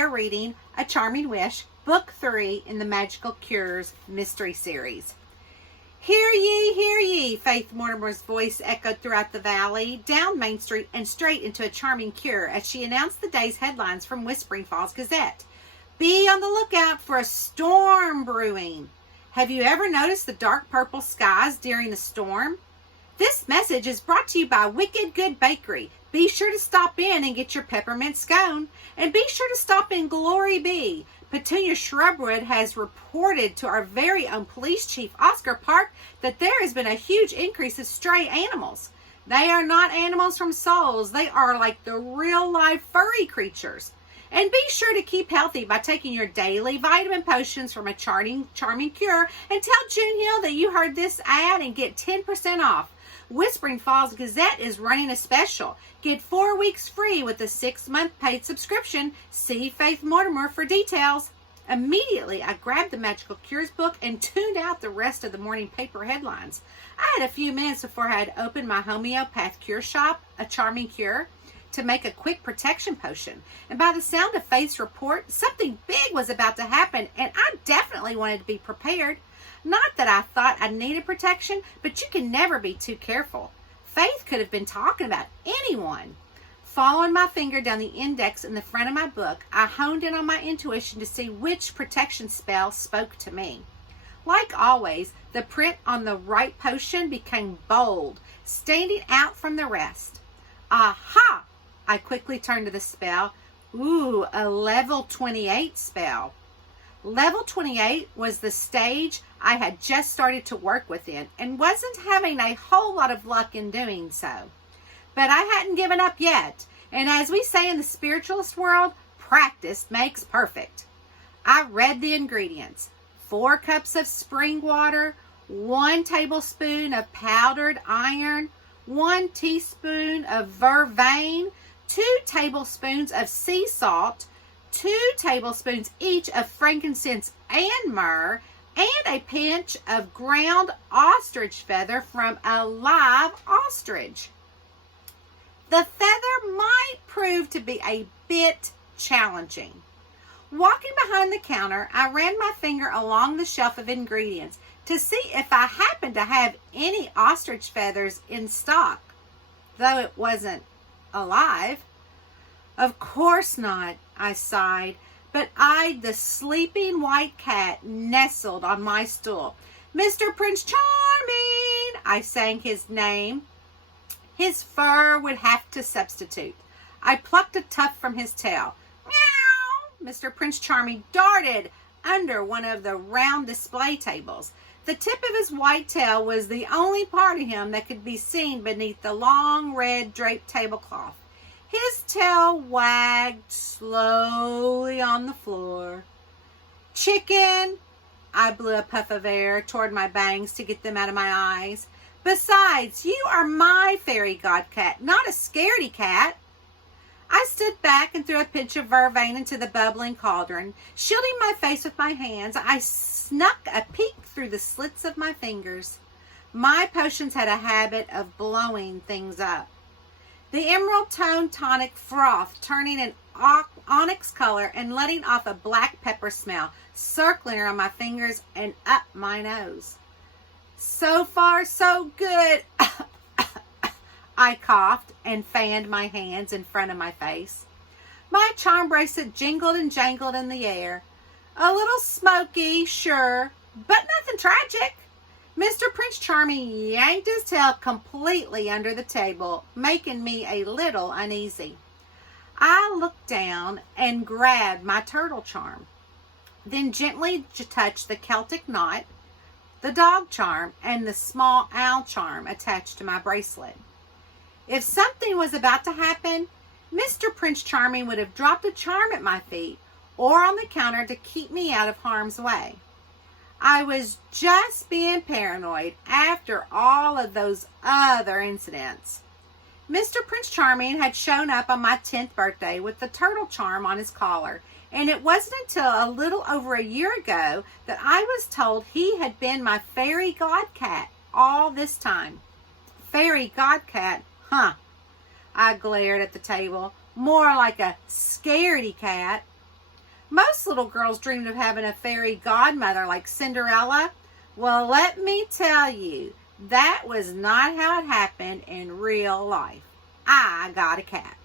we are reading A Charming Wish, Book 3 in the Magical Cures Mystery Series. Hear ye, Faith Mortimer's voice echoed throughout the valley, down Main Street, and straight into A Charming Cure as she announced the day's headlines from Whispering Falls Gazette. Be on the lookout for a storm brewing. Have you ever noticed the dark purple skies during a storm? This message is brought to you by Wicked Good Bakery. Be sure to stop in and get your peppermint scone. And be sure to stop in Glory Bee. Petunia Shrubwood has reported to our very own police chief, Oscar Park, that there has been a huge increase of stray animals. They are not animals from Souls. They are like the real-life furry creatures. And be sure to keep healthy by taking your daily vitamin potions from A Charming Cure. And tell June Hill that you heard this ad and get 10% off. Whispering Falls Gazette is running a special. Get 4 weeks free with a 6-month paid subscription. See Faith Mortimer for details. Immediately, I grabbed the Magical Cures book and tuned out the rest of the morning paper headlines. I had a few minutes before I had opened my homeopath cure shop, A Charming Cure, to make a quick protection potion. And by the sound of Faith's report, something big was about to happen, and I definitely wanted to be prepared. Not that I thought I needed protection, but you can never be too careful. Faith could have been talking about anyone. Following my finger down the index in the front of my book, I honed in on my intuition to see which protection spell spoke to me. Like always, the print on the right potion became bold, standing out from the rest. Aha! I quickly turned to the spell. Ooh, a level 28 spell. Level 28 was the stage I had just started to work within and wasn't having a whole lot of luck in doing so. But I hadn't given up yet, and as we say in the spiritualist world, practice makes perfect. I read the ingredients. 4 cups of spring water, 1 tablespoon of powdered iron, 1 teaspoon of vervain, 2 tablespoons of sea salt, 2 tablespoons each of frankincense and myrrh, and a pinch of ground ostrich feather from a live ostrich. The feather might prove to be a bit challenging. Walking behind the counter, I ran my finger along the shelf of ingredients to see if I happened to have any ostrich feathers in stock, though it wasn't alive. Of course not, I sighed, but eyed the sleeping white cat nestled on my stool. Mr. Prince Charming, I sang his name. His fur would have to substitute. I plucked a tuft from his tail. Meow! Mr. Prince Charming darted under one of the round display tables. The tip of his white tail was the only part of him that could be seen beneath the long red draped tablecloth. His tail wagged slowly on the floor. Chicken! I blew a puff of air toward my bangs to get them out of my eyes. Besides, you are my fairy godcat, not a scaredy cat. I stood back and threw a pinch of vervain into the bubbling cauldron. Shielding my face with my hands, I snuck a peek through the slits of my fingers. My potions had a habit of blowing things up. The emerald tone tonic froth turning an onyx color and letting off a black pepper smell, circling around my fingers and up my nose. So far, so good. I coughed and fanned my hands in front of my face. My charm bracelet jingled and jangled in the air. A little smoky, sure, but nothing tragic. Mr. Prince Charming yanked his tail completely under the table, making me a little uneasy. I looked down and grabbed my turtle charm, then gently touched the Celtic knot, the dog charm, and the small owl charm attached to my bracelet. If something was about to happen, Mr. Prince Charming would have dropped a charm at my feet or on the counter to keep me out of harm's way. I was just being paranoid after all of those other incidents. Mr. Prince Charming had shown up on my 10th birthday with the turtle charm on his collar, and it wasn't until a little over a year ago that I was told he had been my fairy godcat all this time. Fairy godcat, huh? I glared at the table, more like a scaredy cat. Most little girls dreamed of having a fairy godmother like Cinderella. Well, let me tell you, that was not how it happened in real life. I got a cat.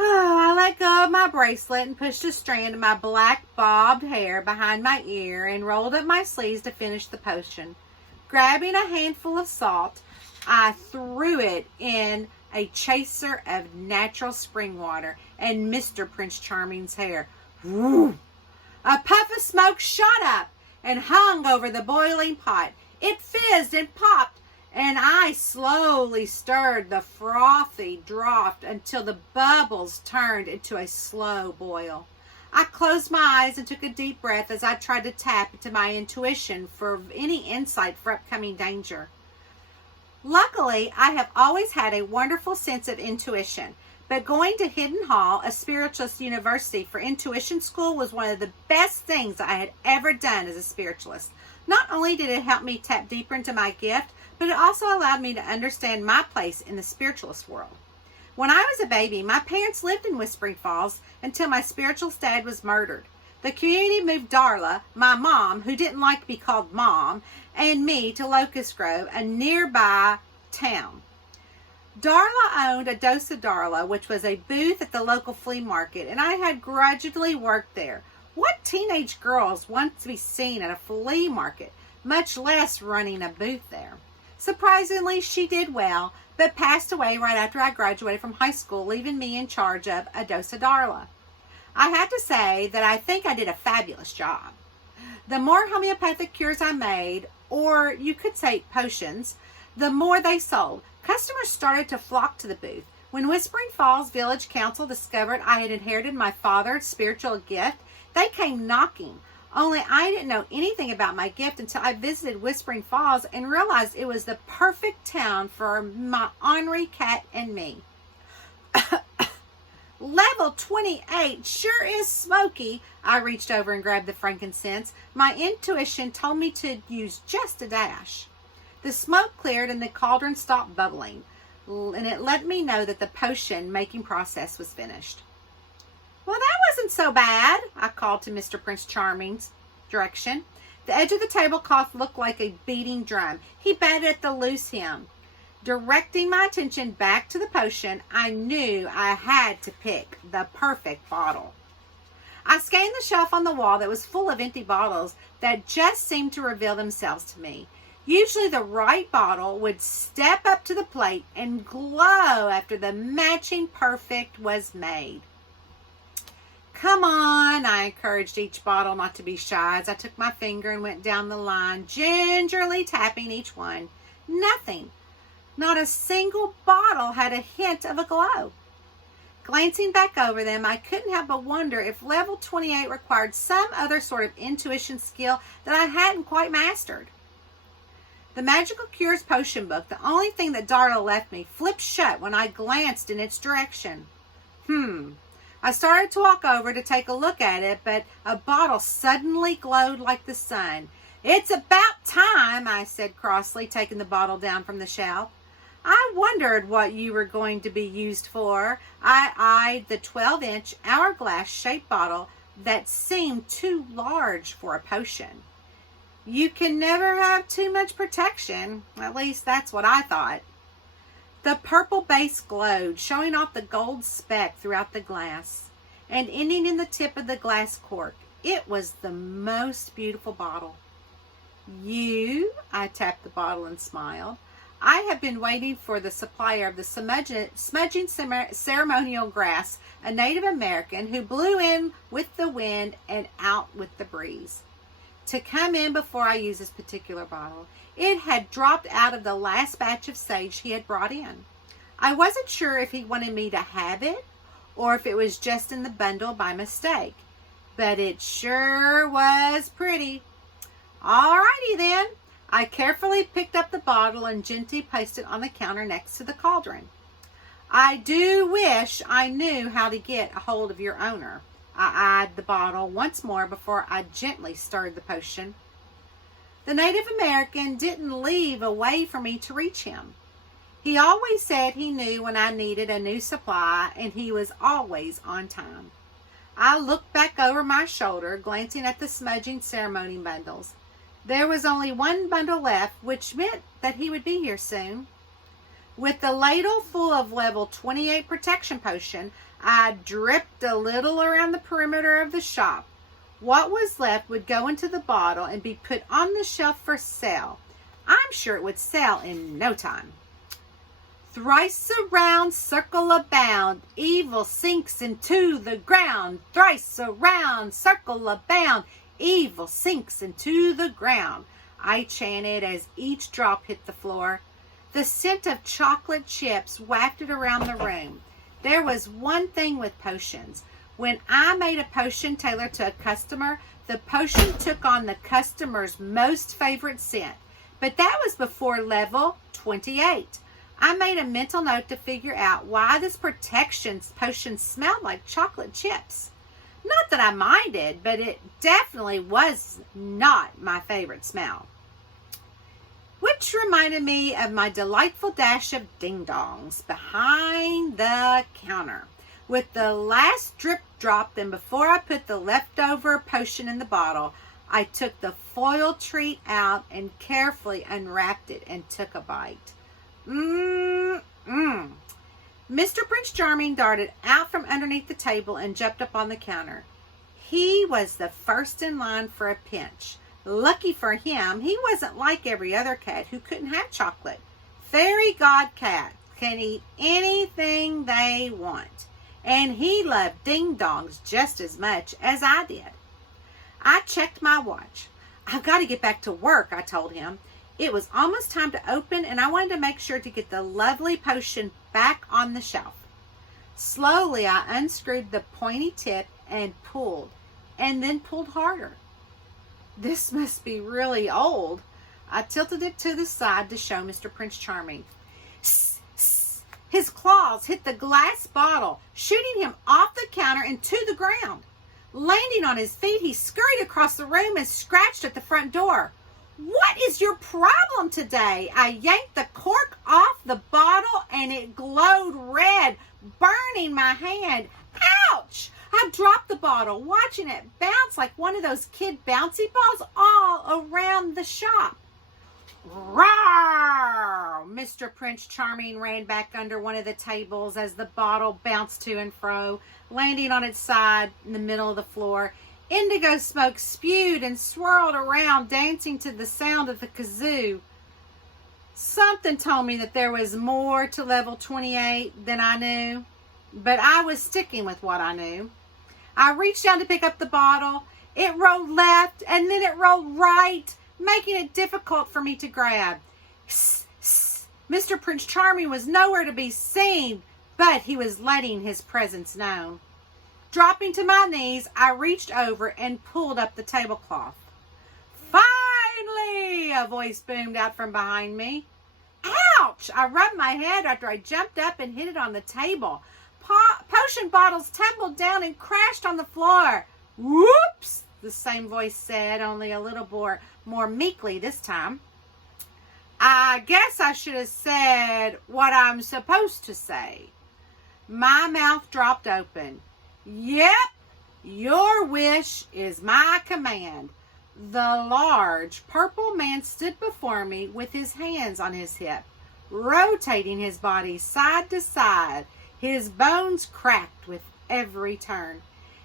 I let go of my bracelet and pushed a strand of my black bobbed hair behind my ear and rolled up my sleeves to finish the potion. Grabbing a handful of salt, I threw it in a chaser of natural spring water and Mr. Prince Charming's hair. Woo! A puff of smoke shot up and hung over the boiling pot. It fizzed and popped, and I slowly stirred the frothy draught until the bubbles turned into a slow boil. I closed my eyes and took a deep breath as I tried to tap into my intuition for any insight for upcoming danger. Luckily, I have always had a wonderful sense of intuition, but going to Hidden Hall, a spiritualist university, for intuition school was one of the best things I had ever done as a spiritualist. Not only did it help me tap deeper into my gift, but it also allowed me to understand my place in the spiritualist world. When I was a baby, my parents lived in Whispering Falls until my spiritualist dad was murdered. The community moved Darla, my mom, who didn't like to be called mom, and me to Locust Grove, a nearby town. Darla owned a Dose of Darla, which was a booth at the local flea market, and I had grudgingly worked there. What teenage girls want to be seen at a flea market, much less running a booth there? Surprisingly, she did well, but passed away right after I graduated from high school, leaving me in charge of a Dose of Darla. I have to say that I think I did a fabulous job. The more homeopathic cures I made, or you could say potions, the more they sold. Customers started to flock to the booth. When Whispering Falls Village Council discovered I had inherited my father's spiritual gift, they came knocking. Only I didn't know anything about my gift until I visited Whispering Falls and realized it was the perfect town for my ornery cat and me. Level 28 sure is smoky. I reached over and grabbed the frankincense. My intuition told me to use just a dash. The smoke cleared and the cauldron stopped bubbling, and it let me know that the potion making process was finished. Well, that wasn't so bad, I called to Mr. Prince Charming's direction. The edge of the tablecloth looked like a beating drum. He batted at the loose hem. Directing my attention back to the potion, I knew I had to pick the perfect bottle. I scanned the shelf on the wall that was full of empty bottles that just seemed to reveal themselves to me. Usually the right bottle would step up to the plate and glow after the matching perfect was made. Come on, I encouraged each bottle not to be shy as I took my finger and went down the line, gingerly tapping each one. Nothing. Not a single bottle had a hint of a glow. Glancing back over them, I couldn't help but wonder if level 28 required some other sort of intuition skill that I hadn't quite mastered. The Magical Cures potion book, the only thing that Darla left me, flipped shut when I glanced in its direction. I started to walk over to take a look at it, but a bottle suddenly glowed like the sun. It's about time, I said crossly, taking the bottle down from the shelf. I wondered what you were going to be used for. I eyed the 12-inch hourglass-shaped bottle that seemed too large for a potion. You can never have too much protection. At least that's what I thought. The purple base glowed, showing off the gold speck throughout the glass and ending in the tip of the glass cork. It was the most beautiful bottle. I tapped the bottle and smiled. I have been waiting for the supplier of the smudging ceremonial grass, a Native American who blew in with the wind and out with the breeze, to come in before I use this particular bottle. It had dropped out of the last batch of sage he had brought in. I wasn't sure if he wanted me to have it or if it was just in the bundle by mistake, but it sure was pretty. Alrighty then. I carefully picked up the bottle and gently placed it on the counter next to the cauldron. I do wish I knew how to get a hold of your owner. I eyed the bottle once more before I gently stirred the potion. The Native American didn't leave a way for me to reach him. He always said he knew when I needed a new supply, and he was always on time. I looked back over my shoulder, glancing at the smudging ceremony bundles. There was only one bundle left, which meant that he would be here soon. With the ladle full of level 28 protection potion, I dripped a little around the perimeter of the shop. What was left would go into the bottle and be put on the shelf for sale. I'm sure it would sell in no time. Thrice around, circle abound, evil sinks into the ground. Thrice around, circle abound, evil sinks into the ground, I chanted as each drop hit the floor. The scent of chocolate chips wafted around the room. There was one thing with potions. When I made a potion tailored to a customer, the potion took on the customer's most favorite scent. But that was before level 28. I made a mental note to figure out why this protection potion smelled like chocolate chips. Not that I minded, but it definitely was not my favorite smell. Which reminded me of my delightful dash of ding-dongs behind the counter. With the last drip dropped and before I put the leftover potion in the bottle, I took the foil treat out and carefully unwrapped it and took a bite. Mr. Prince Charming darted out from underneath the table and jumped up on the counter. He was the first in line for a pinch. Lucky for him, he wasn't like every other cat who couldn't have chocolate. Fairy God cats can eat anything they want, and he loved ding-dongs just as much as I did. I checked my watch. I've got to get back to work, I told him. It was almost time to open, and I wanted to make sure to get the lovely potion back on the shelf. Slowly, I unscrewed the pointy tip and pulled, and then pulled harder. This must be really old. I tilted it to the side to show Mr. Prince Charming. Sss, sss. His claws hit the glass bottle, shooting him off the counter and to the ground. Landing on his feet, he scurried across the room and scratched at the front door. What is your problem today? I yanked the cork off the bottle and it glowed red, burning my hand. Ouch! I dropped the bottle, watching it bounce like one of those kid bouncy balls all around the shop. Roar! Mr. Prince Charming ran back under one of the tables as the bottle bounced to and fro, landing on its side in the middle of the floor. Indigo smoke spewed and swirled around, dancing to the sound of the kazoo. Something told me that there was more to level 28 than I knew, but I was sticking with what I knew. I reached down to pick up the bottle. It rolled left and then it rolled right, making it difficult for me to grab. Mr. Prince Charming was nowhere to be seen, but he was letting his presence known. Dropping to my knees, I reached over and pulled up the tablecloth. Finally, a voice boomed out from behind me. Ouch! I rubbed my head after I jumped up and hit it on the table. Potion bottles tumbled down and crashed on the floor. Whoops! The same voice said, only a little more meekly this time. I guess I should have said what I'm supposed to say. My mouth dropped open. Yep, your wish is my command. The large purple man stood before me with his hands on his hip, rotating his body side to side. His bones cracked with every turn.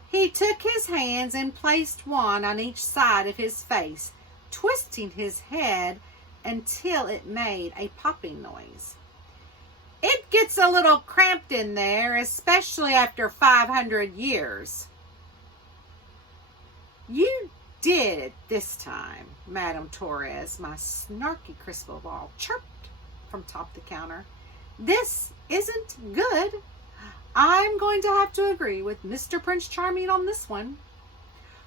He took his hands and placed one on each side of his face, twisting his head until it made a popping noise. It gets a little cramped in there, especially after 500 years. You did it this time, Madame Torres, my snarky crystal ball chirped from top the counter. This isn't good. I'm going to have to agree with Mr. Prince Charming on this one.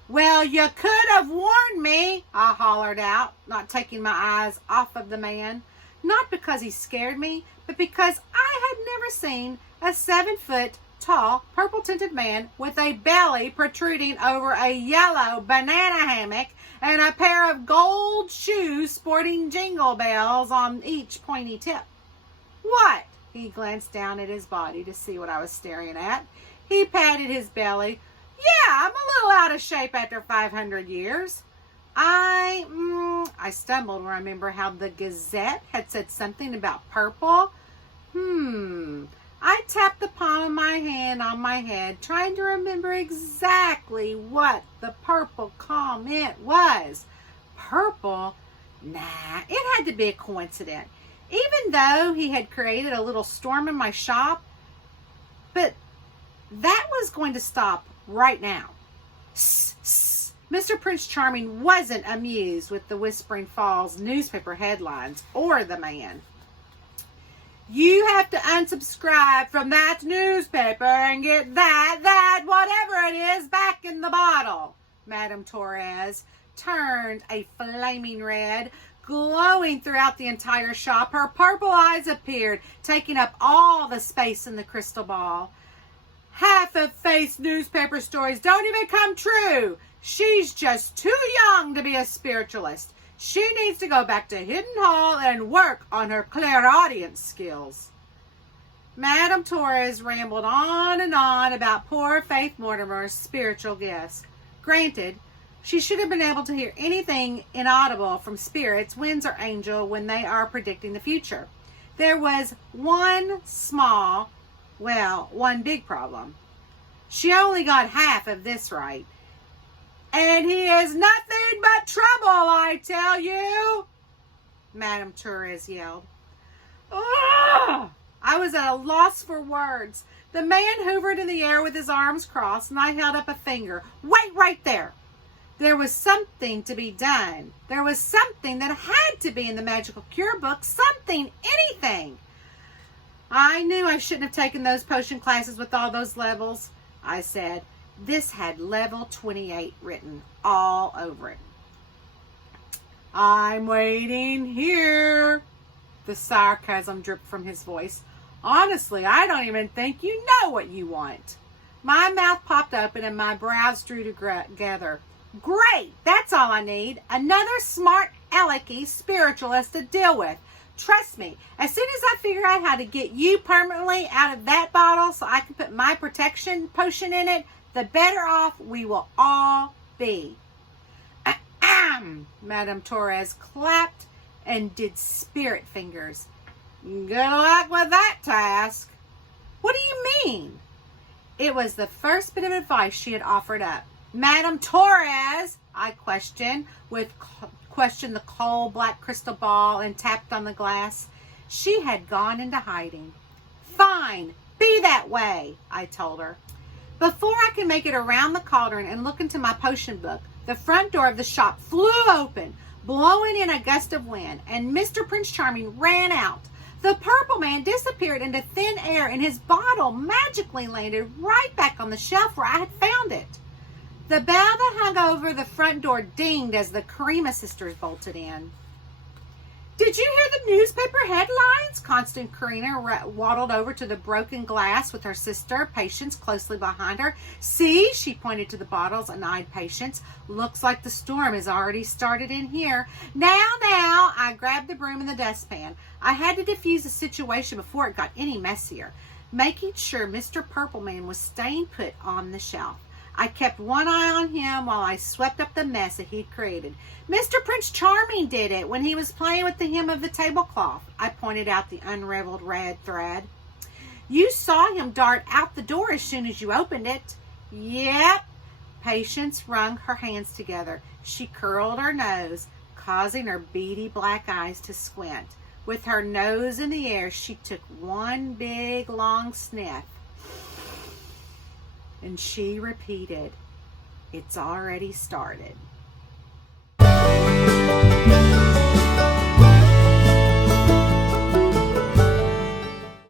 Well, you could have warned me, I hollered out, not taking my eyes off of the man. Not because he scared me, but because I had never seen a 7-foot-tall, purple-tinted man with a belly protruding over a yellow banana hammock and a pair of gold shoes sporting jingle bells on each pointy tip. What? He glanced down at his body to see what I was staring at. He patted his belly. Yeah, I'm a little out of shape after 500 years. I stumbled when I remember how the Gazette had said something about purple. I tapped the palm of my hand on my head, trying to remember exactly what the purple comment was. Purple? Nah, it had to be a coincidence. Even though he had created a little storm in my shop, but that was going to stop right now. Mr. Prince Charming wasn't amused with the Whispering Falls newspaper headlines or the man. You have to unsubscribe from that newspaper and get that, whatever it is, back in the bottle. Madame Torres turned a flaming red, glowing throughout the entire shop. Her purple eyes appeared, taking up all the space in the crystal ball. Half-faced newspaper stories don't even come true. She's just too young to be a spiritualist. She needs to go back to Hidden Hall and work on her clairaudience skills. Madame Torres rambled on and on about poor Faith Mortimer's spiritual gifts. Granted, she should have been able to hear anything inaudible from spirits, winds, or angel when they are predicting the future. There was one big problem. She only got half of this right. And he is nothing but trouble, I tell you, Madame Torres yelled. Ugh! I was at a loss for words. The man hovered in the air with his arms crossed, and I held up a finger. Wait right there. There was something to be done. There was something that had to be in the magical cure book. Something, anything. I knew I shouldn't have taken those potion classes with all those levels, I said. This had level 28 written all over it. I'm waiting here. The sarcasm dripped from his voice. Honestly, I don't even think you know what you want. My mouth popped open and my brows drew together. Great, that's all I need. Another smart alecky spiritualist to deal with. Trust me, as soon as I figure out how to get you permanently out of that bottle so I can put my protection potion in it, the better off we will all be. Madame Torres clapped and did spirit fingers. Good luck with that task. What do you mean? It was the first bit of advice she had offered up. Madame Torres, I questioned the cold black crystal ball and tapped on the glass. She had gone into hiding. Fine, be that way, I told her. Before I could make it around the cauldron and look into my potion book, the front door of the shop flew open, blowing in a gust of wind, and Mr. Prince Charming ran out. The purple man disappeared into thin air, and his bottle magically landed right back on the shelf where I had found it. The bell that hung over the front door dinged as the Karima sisters bolted in. Did you hear the newspaper headlines? Constant Karina waddled over to the broken glass with her sister, Patience, closely behind her. See, she pointed to the bottles and eyed Patience. Looks like the storm has already started in here. Now, I grabbed the broom and the dustpan. I had to defuse the situation before it got any messier, making sure Mr. Purple Man was staying put on the shelf. I kept one eye on him while I swept up the mess that he'd created. Mr. Prince Charming did it when he was playing with the hem of the tablecloth. I pointed out the unraveled red thread. You saw him dart out the door as soon as you opened it. Yep. Patience wrung her hands together. She curled her nose, causing her beady black eyes to squint. With her nose in the air, she took one big long sniff. And she repeated, It's already started.